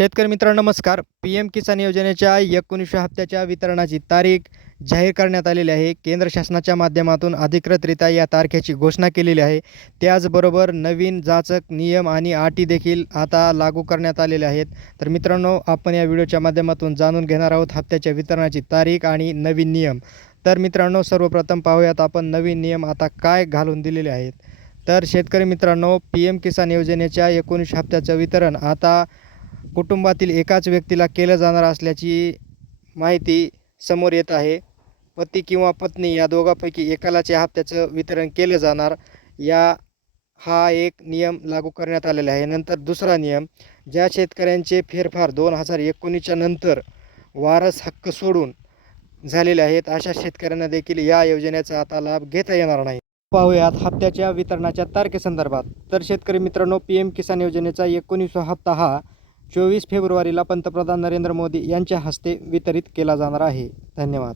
शेतकरी मित्रांनो नमस्कार. पी-एम किसान योजनेच्या 19व्या हप्त्याच्या वितरणाची तारीख जाहीर करण्यात आलेली आहे. केंद्र शासनाच्या माध्यमातून अधिकृतरित्या या तारखेची घोषणा केलेली आहे. त्याचबरोबर नवीन जाचक नियम आणि अटी देखील आता लागू करण्यात आलेल्या आहेत. तर मित्रांनो, आपण या व्हिडिओच्या माध्यमातून जाणून घेणार आहोत हप्त्याच्या वितरणाची तारीख आणि नवीन नियम. तर मित्रांनो, सर्वप्रथम पाहूयात आपण नवीन नियम आता काय घालून दिलेले आहेत. तर शेतकरी मित्रांनो, पी-एम किसान योजनेच्या 19 हप्त्याचं वितरण आता कुटुंबातील एकाच व्यक्तीला केलं जाणार असल्याची माहिती समोर येत आहे. पती किंवा पत्नी या दोघांपैकी एकालाच या हप्त्याचं वितरण केलं जाणार. हा एक नियम लागू करण्यात आलेला आहे. नंतर दुसरा नियम, ज्या शेतकऱ्यांचे फेरफार 2019च्या नंतर वारस हक्क सोडून झालेले आहेत, अशा शेतकऱ्यांना देखील या योजनेचा आता लाभ घेता येणार नाही. पाहूयात हप्त्याच्या वितरणाच्या तारखेसंदर्भात. तर शेतकरी मित्रांनो, पी-एम किसान योजनेचा 19वा हप्ता हा 24 फेब्रुवारीला पंतप्रधान नरेंद्र मोदी यांच्या हस्ते वितरित केला जाणार आहे. धन्यवाद.